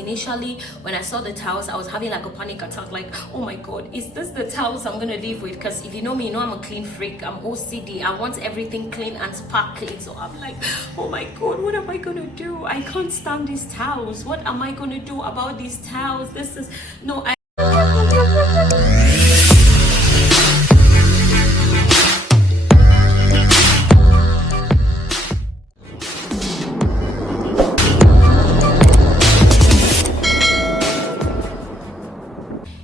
Initially, when I saw the towels, I was having like a panic attack, like, oh my god, is this the towels I'm gonna live with? Because if you know me, you know I'm a clean freak. I'm OCD. I want everything clean and sparkling. So I'm like, oh my god, what am I gonna do? I can't stand these towels. What am I gonna do about these towels? This is no.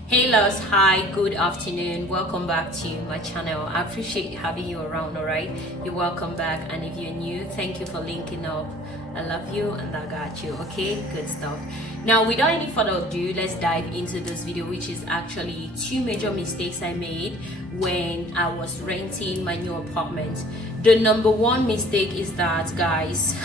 Hey loves, hi, good afternoon, welcome back to my channel. I appreciate having you around. All right, you're welcome back, and if you're new, thank you for linking up. I love you and I got you. Okay, good stuff. Now without any further ado, let's dive into this video, which is actually 2 major mistakes I made when I was renting my new apartment. The number 1 mistake is that, guys,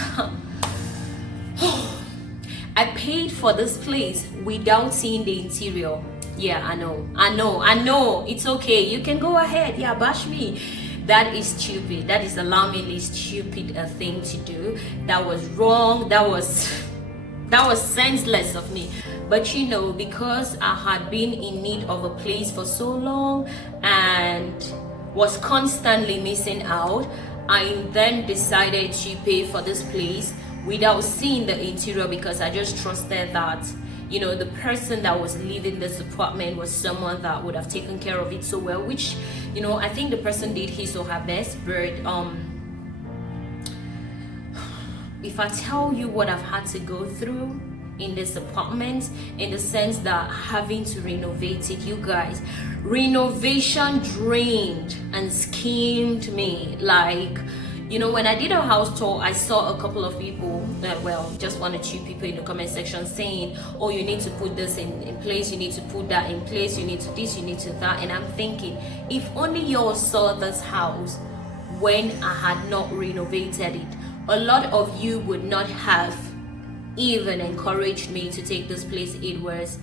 I paid for this place without seeing the interior. Yeah, I know. It's okay. You can go ahead. Yeah, bash me. That is stupid. That is alarmingly stupid a thing to do. That was wrong. That was senseless of me. But you know, because I had been in need of a place for so long and was constantly missing out, I then decided to pay for this place without seeing the interior, because I just trusted that, you know, the person that was living this apartment was someone that would have taken care of it so well, which, you know, I think the person did his or her best. But if I tell you what I've had to go through in this apartment, in the sense that having to renovate it, you guys, renovation drained and schemed me. Like, you know, when I did a house tour, I saw a couple of people, just 1 or 2 people in the comment section saying, oh, you need to put this in place, you need to put that in place, you need to this, you need to that. And I'm thinking, if only you all saw this house when I had not renovated it, a lot of you would not have even encouraged me to take this place. It was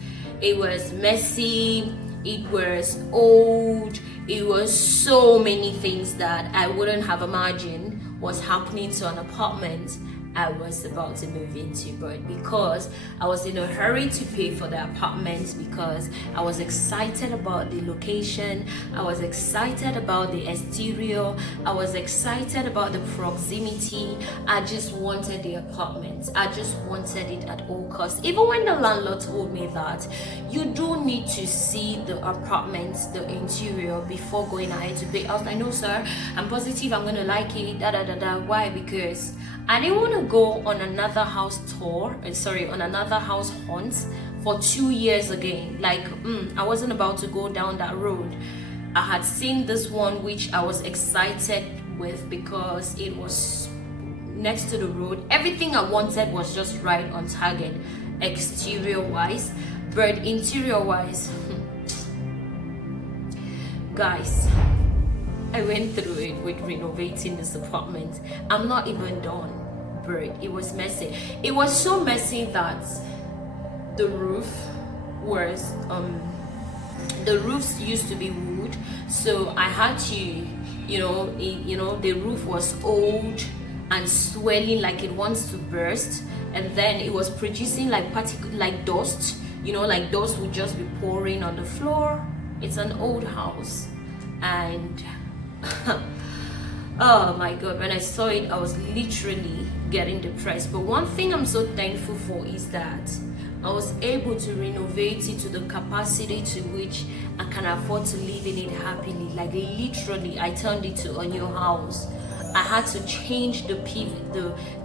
messy, it was old, it was so many things that I wouldn't have imagined was happening to an apartment I was about to move into. But because I was in a hurry to pay for the apartment, because I was excited about the location, I was excited about the exterior, I was excited about the proximity, I just wanted the apartment. I just wanted it at all costs. Even when the landlord told me that you do need to see the apartment, the interior, before going ahead to pay, I was like, no sir, I'm positive I'm gonna like it, Why? Because I didn't want to go on another house tour, on another house hunt for 2 years again. Like, I wasn't about to go down that road. I had seen this one which I was excited with because it was next to the road. Everything I wanted was just right on target, exterior wise, but interior wise, guys, I went through it with renovating this apartment. I'm not even done, but it was messy. It was so messy that the roof was the roofs used to be wood, so I had to, the roof was old and swelling like it wants to burst, and then it was producing like dust, like dust would just be pouring on the floor. It's an old house, and oh my god, when I saw it, I was literally getting depressed. But one thing I'm so thankful for is that I was able to renovate it to the capacity to which I can afford to live in it happily. Like, literally, I turned it to a new house. I had to change the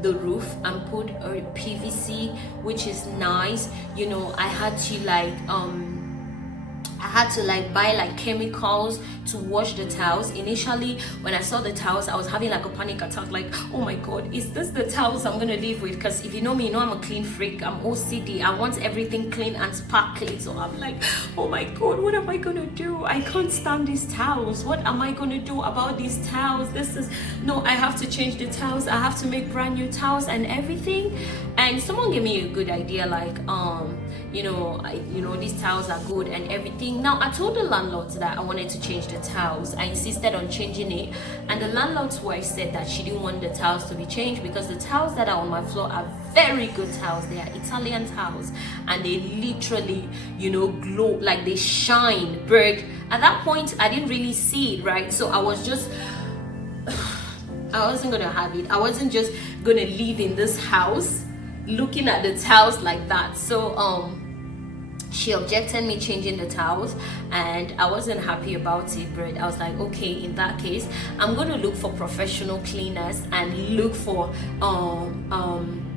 roof and put a PVC, which is nice. I had to buy chemicals to wash the towels. Initially, when I saw the towels, I was having a panic attack, like, oh my god, is this the towels I'm gonna live with? Because if you know me, you know I'm a clean freak. I'm OCD. I want everything clean and sparkling. So I'm like, oh my god, what am I gonna do? I can't stand these towels. What am I gonna do about these towels? I have to change the towels. I have to make brand new towels and everything. And someone gave me a good idea, these towels are good and everything. Now, I told the landlord that I wanted to change the towels. I insisted on changing it, and the landlord's wife said that she didn't want the towels to be changed because the towels that are on my floor are very good tiles. They are Italian tiles, and they literally, you know, glow, like they shine. But at that point I didn't really see it, right? So I was just I wasn't gonna have it. I wasn't just gonna live in this house looking at the tiles like that. So she objected me changing the towels, and I wasn't happy about it. But I was like, okay, in that case I'm going to look for professional cleaners and look for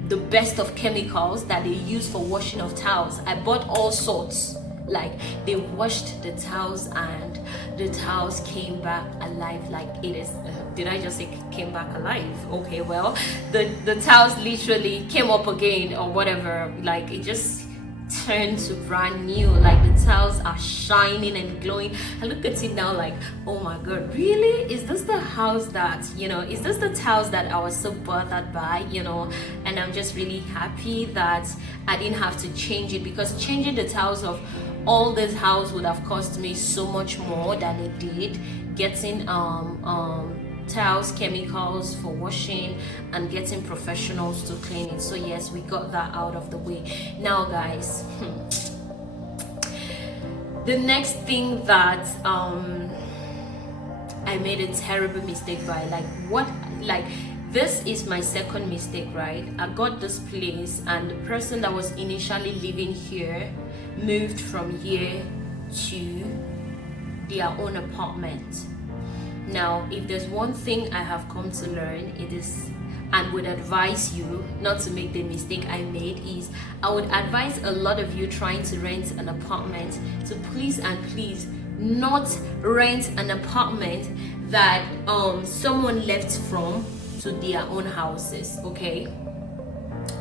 the best of chemicals that they use for washing of towels. I bought all sorts. Like, they washed the towels and the towels came back alive. Like, it is did I just say came back alive? Okay, well, the towels literally came up again or whatever. Like, it just turned to brand new. Like, the towels are shining and glowing. I look at it now like, oh my god, really? Is this the house that, you know, is this the towels that I was so bothered by, you know? And I'm just really happy that I didn't have to change it, because changing the towels of all this house would have cost me so much more than it did getting towels, chemicals for washing, and getting professionals to clean it. So yes, we got that out of the way. Now guys, the next thing that I made a terrible mistake by, this is my second mistake, right? I got this place, and the person that was initially living here moved from here to their own apartment. Now, if there's one thing I have come to learn, it is, and would advise you not to make the mistake I made, is I would advise a lot of you trying to rent an apartment to please not rent an apartment that someone left from to their own houses. Okay,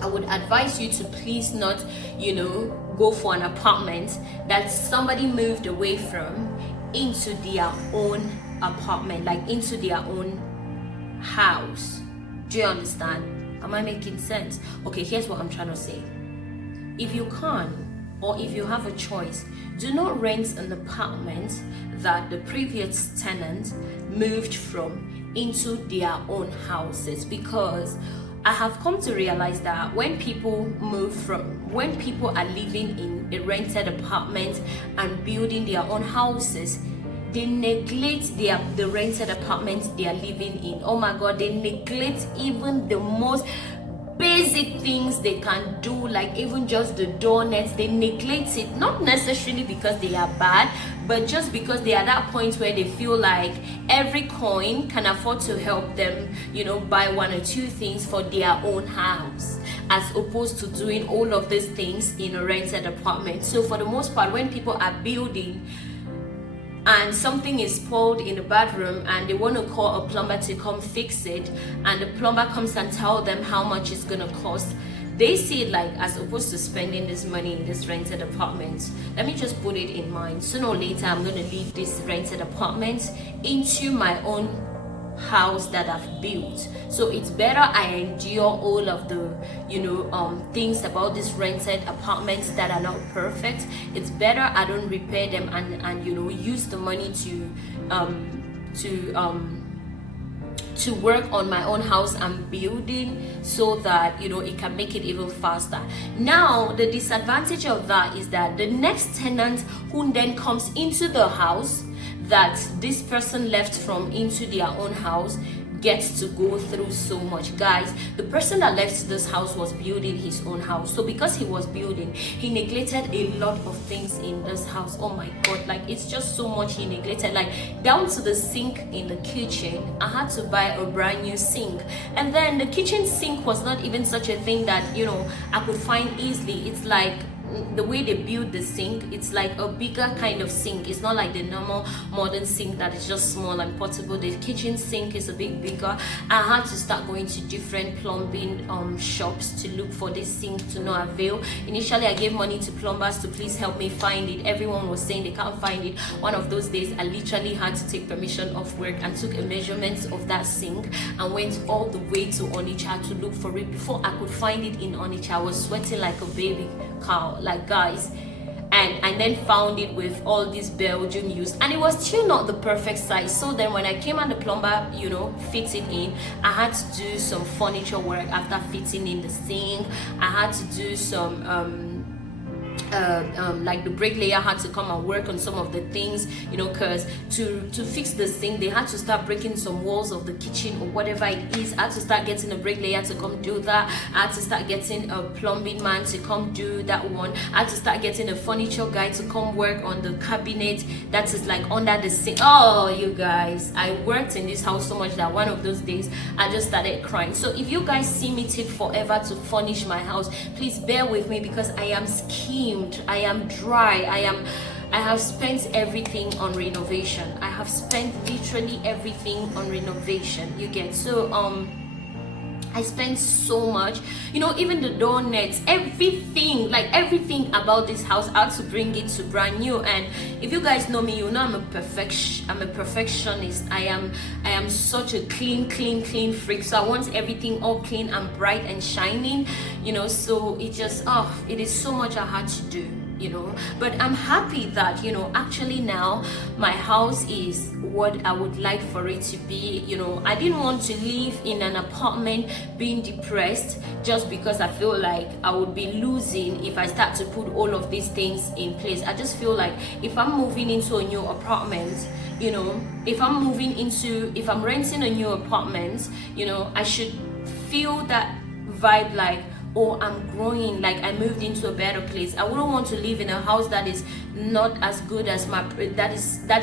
I would advise you to please not, you know, go for an apartment that somebody moved away from into their own apartment, like into their own house. Do you understand? Am I making sense? Okay, here's what I'm trying to say. If you can, or if you have a choice, do not rent an apartment that the previous tenant moved from into their own houses, because I have come to realize that when people are living in a rented apartment and building their own houses, they neglect the rented apartments they are living in. Oh my god, they neglect even the most basic things they can do, like even just the door nets. They neglect it, not necessarily because they are bad, but just because they are at that point where they feel like every coin can afford to help them, you know, buy one or two things for their own house, as opposed to doing all of these things in a rented apartment. So for the most part, when people are building and something is spoiled in the bedroom and they want to call a plumber to come fix it, and the plumber comes and tell them how much it's gonna cost, they see it like, as opposed to spending this money in this rented apartment, let me just put it in mind, sooner or later I'm gonna leave this rented apartment into my own house that I've built. So it's better I endure all of the, you know, things about these rented apartments that are not perfect. It's better I don't repair them and you know, use the money to work on my own house I'm building, so that, you know, it can make it even faster. Now the disadvantage of that is that the next tenant who then comes into the house that this person left from into their own house gets to go through so much. Guys, the person that left this house was building his own house, so because he was building, he neglected a lot of things in this house. Oh my god, like it's just so much he neglected, like down to the sink in the kitchen. I had to buy a brand new sink, and then the kitchen sink was not even such a thing that, you know, I could find easily. It's like the way they build the sink, it's like a bigger kind of sink. It's not like the normal modern sink that is just small and portable. The kitchen sink is a bit bigger. I had to start going to different plumbing shops to look for this sink, to no avail. Initially I gave money to plumbers to please help me find it. Everyone was saying they can't find it. One of those days I literally had to take permission off work and took a measurement of that sink and went all the way to Onitsha to look for it. Before I could find it in Onitsha, I was sweating like a baby cow. Like guys, and I then found it with all this Belgium used, and it was still not the perfect size. So then when I came and the plumber, you know, fits it in, I had to do some furniture work after fitting in the sink. I had to do some like the bricklayer had to come and work on some of the things, you know, because to fix the sink they had to start breaking some walls of the kitchen or whatever it is. I had to start getting a bricklayer to come do that. I had to start getting a plumbing man to come do that one. I had to start getting a furniture guy to come work on the cabinet that is like under the sink. Oh, you guys, I worked in this house so much that one of those days I just started crying. So if you guys see me take forever to furnish my house, please bear with me, because I am schemed, I am dry, I have spent everything on renovation. I have spent literally everything on renovation, you get. So I spent so much, you know, even the door nets, everything, like everything about this house, I had to bring it to brand new. And if you guys know me, you know I'm a perfectionist. I am such a clean freak. So I want everything all clean and bright and shining, you know. So it just, it is so much I had to do, you know. But I'm happy that, you know, actually now my house is what I would like for it to be. You know, I didn't want to live in an apartment being depressed just because I feel like I would be losing if I start to put all of these things in place. I just feel like if I'm moving into a new apartment, you know, if I'm renting a new apartment, you know, I should feel that vibe, like, oh, I'm growing, like I moved into a better place. I wouldn't want to live in a house that is not as good as that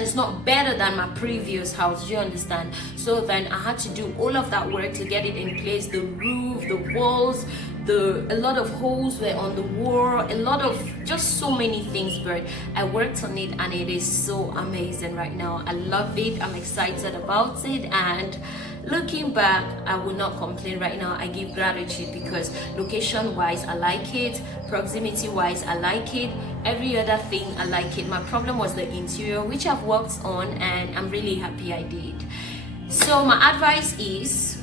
is not better than my previous house. Do you understand? So then I had to do all of that work to get it in place. The roof, the walls, a lot of holes were on the wall, a lot of just so many things, but I worked on it and it is so amazing right now. I love it, I'm excited about it, and looking back, I will not complain right now. I give gratitude because location wise I like it, proximity wise I like it, every other thing I like it. My problem was the interior, which I've worked on, and I'm really happy I did. So my advice is,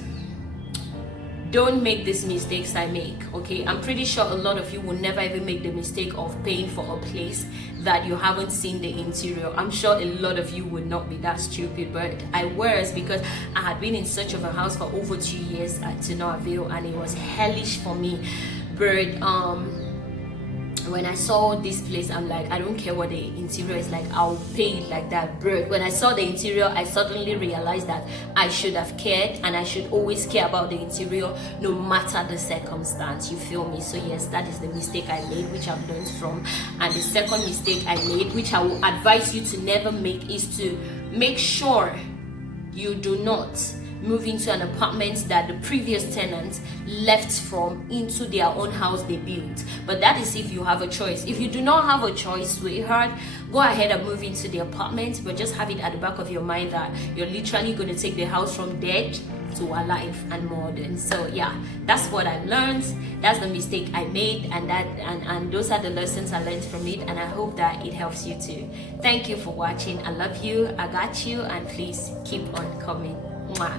don't make these mistakes I make, okay? I'm pretty sure a lot of you will never even make the mistake of paying for a place that you haven't seen the interior. I'm sure a lot of you would not be that stupid, but I was, because I had been in search of a house for over 2 years to no avail, and it was hellish for me. But when I saw this place, I'm like, I don't care what the interior is like, I'll pay it like that. But when I saw the interior, I suddenly realized that I should have cared, and I should always care about the interior no matter the circumstance, you feel me? So yes, that is the mistake I made, which I've learned from. And the second mistake I made, which I will advise you to never make, is to make sure you do not move into an apartment that the previous tenants left from into their own house they built. But that is if you have a choice. If you do not have a choice, sweetheart, go ahead and move into the apartment, but just have it at the back of your mind that you're literally going to take the house from dead to alive and modern. So yeah, that's what I learned, that's the mistake I made, and those are the lessons I learned from it, and I hope that it helps you too. Thank you for watching. I love you, I got you, and please keep on coming. Mwah.